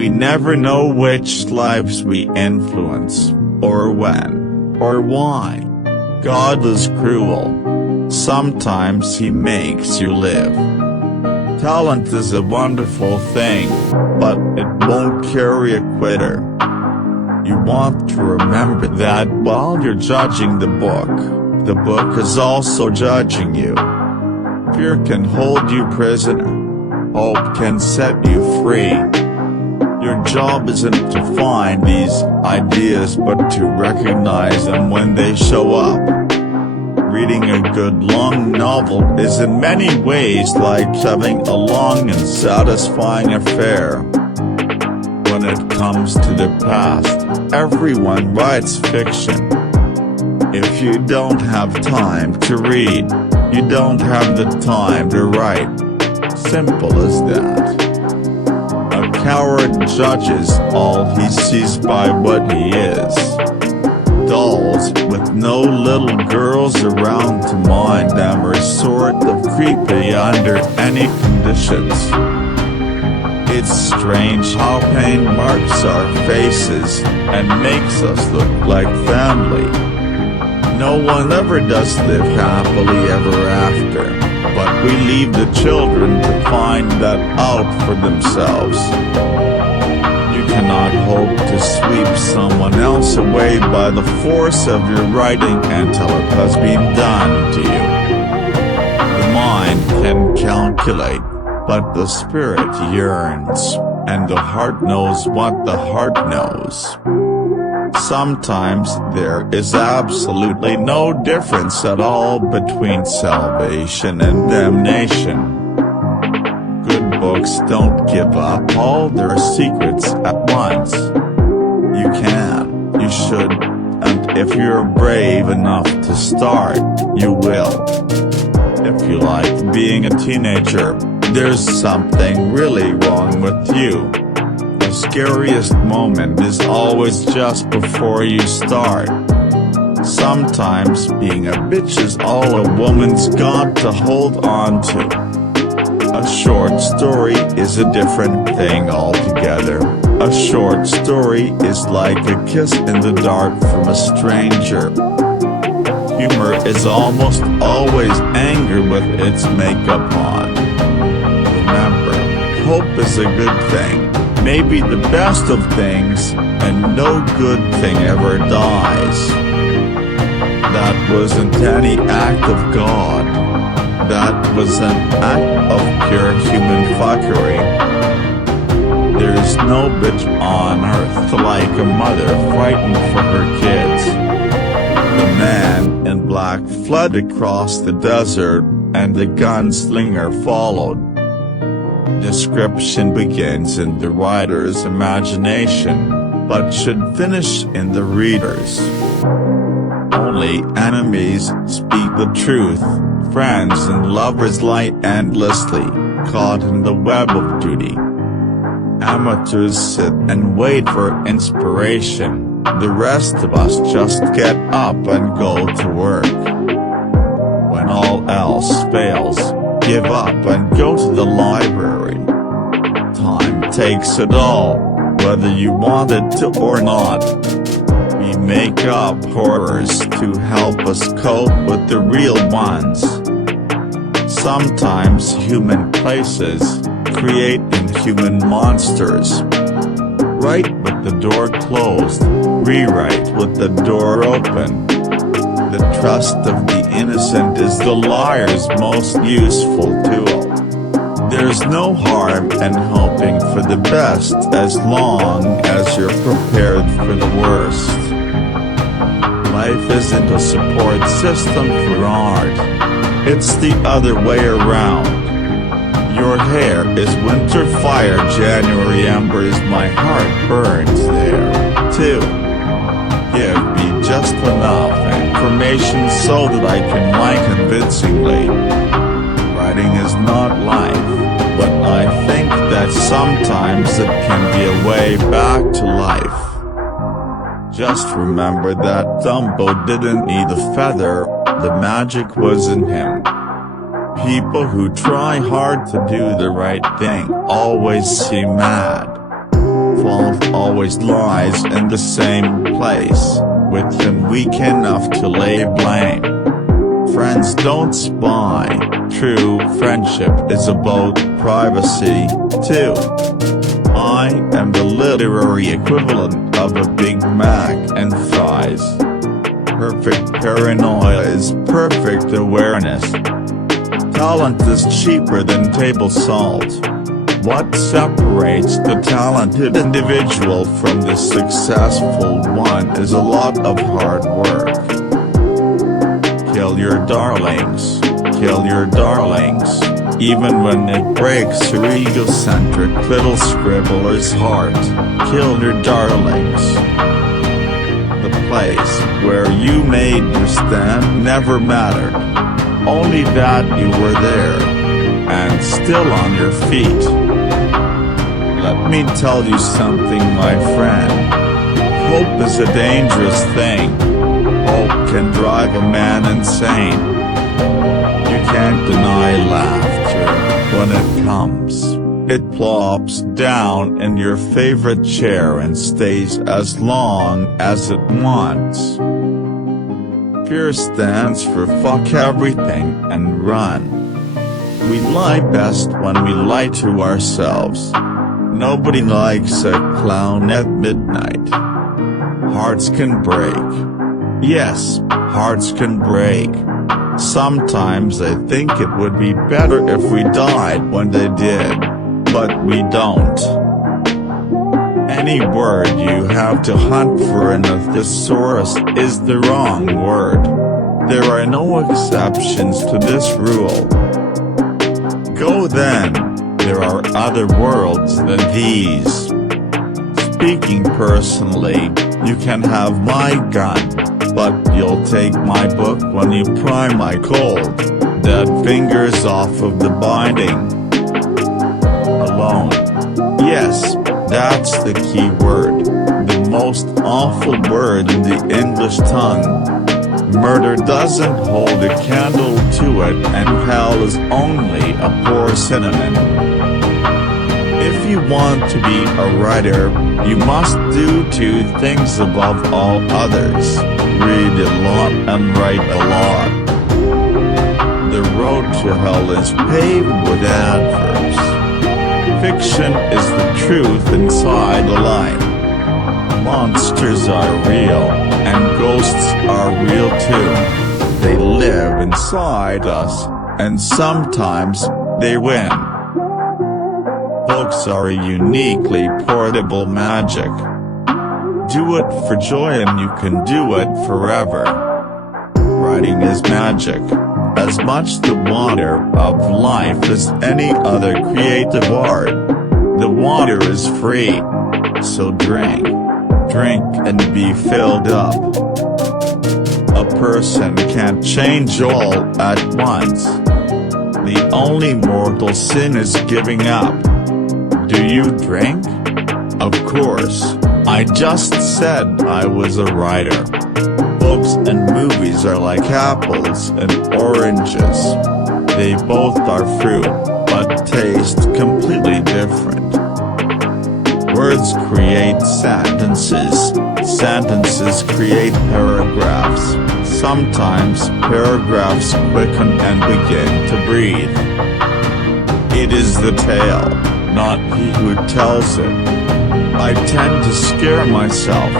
We never know which lives we influence, or when, or why. God is cruel. Sometimes he makes you live. Talent is a wonderful thing, but it won't carry a quitter. You want to remember that while you're judging the book is also judging you. Fear can hold you prisoner. Hope can set you free. Your job isn't to find these ideas but to recognize them when they show up. Reading a good long novel is in many ways like having a long and satisfying affair. When it comes to the past, everyone writes fiction. If you don't have time to read, you don't have the time to write. Simple as that. A coward judges all he sees by what he is. Dolls with no little girls around to mind them are sort of creepy under any conditions. It's strange how pain marks our faces and makes us look like family. No one ever does live happily ever after, but we leave the children to find that out for themselves. You cannot hope to sweep someone else away by the force of your writing until it has been done to you. The mind can calculate, but the spirit yearns, and the heart knows what the heart knows. Sometimes there is absolutely no difference at all between salvation and damnation. Good books don't give up all their secrets at once. You can, you should, and if you're brave enough to start, you will. If you like being a teenager, there's something really wrong with you. The scariest moment is always just before you start. Sometimes being a bitch is all a woman's got to hold on to. A short story is a different thing altogether. A short story is like a kiss in the dark from a stranger. Humor is almost always anger with its makeup on. Remember, hope is a good thing. Maybe the best of things, and no good thing ever dies. That wasn't any act of God. That was an act of pure human fuckery. There's no bitch on earth like a mother fighting for her kids. The man in black fled across the desert, and the gunslinger followed. Description begins in the writer's imagination, but should finish in the reader's. Only enemies speak the truth, friends and lovers lie endlessly, caught in the web of duty. Amateurs sit and wait for inspiration, the rest of us just get up and go to work. When all else fails, give up and go to the library. Time takes it all, whether you want it to or not. We make up horrors to help us cope with the real ones. Sometimes human places create inhuman monsters. Write with the door closed, rewrite with the door open. The trust of the innocent is the liar's most useful tool. There's no harm in hoping for the best as long as you're prepared for the worst. Life isn't a support system for art. It's the other way around. Your hair is winter fire, January embers, my heart burns there, too. Give me just enough information so that I can lie convincingly. Writing is not life, but I think that sometimes it can be a way back to life. Just remember that Dumbo didn't need a feather, the magic was in him. People who try hard to do the right thing always seem mad. always lies in the same place. With him weak enough to lay blame. Friends don't spy. True friendship is about privacy, too. I am the literary equivalent of a Big Mac and fries. Perfect paranoia is perfect awareness. Talent is cheaper than table salt. What separates the talented individual from the successful one is a lot of hard work. Kill your darlings, kill your darlings, even when it breaks your egocentric little scribbler's heart. Kill your darlings. The place where you made your stand never mattered, only that you were there, and still on your feet. Let me tell you something, my friend. Hope is a dangerous thing. Hope can drive a man insane. You can't deny laughter when it comes. It plops down in your favorite chair and stays as long as it wants. Fear stands for fuck everything and run. We lie best when we lie to ourselves. Nobody likes a clown at midnight. Hearts can break. Yes, hearts can break. Sometimes I think it would be better if we died when they did, but we don't. Any word you have to hunt for in a thesaurus is the wrong word. There are no exceptions to this rule. Go then. There are other worlds than these. Speaking personally, you can have my gun, but you'll take my book when you pry my cold, dead fingers off of the binding. Alone. Yes, that's the key word, the most awful word in the English tongue. Murder doesn't hold a candle to it, and hell is only a poor synonym. If you want to be a writer, you must do two things above all others: read a lot and write a lot. The road to hell is paved with adverbs. Fiction is the truth inside a lie. Monsters are real, and ghosts are real too. They live inside us, and sometimes they win. Books are a uniquely portable magic. Do it for joy and you can do it forever. Writing is magic, as much the water of life as any other creative art. The water is free, so drink. Drink and be filled up. A person can't change all at once. The only mortal sin is giving up. Do you drink? Of course, I just said I was a writer. Books and movies are like apples and oranges. They both are fruit, but taste completely different. Words create sentences, sentences create paragraphs. Sometimes paragraphs quicken and begin to breathe. It is the tale, not he who tells it. I tend to scare myself.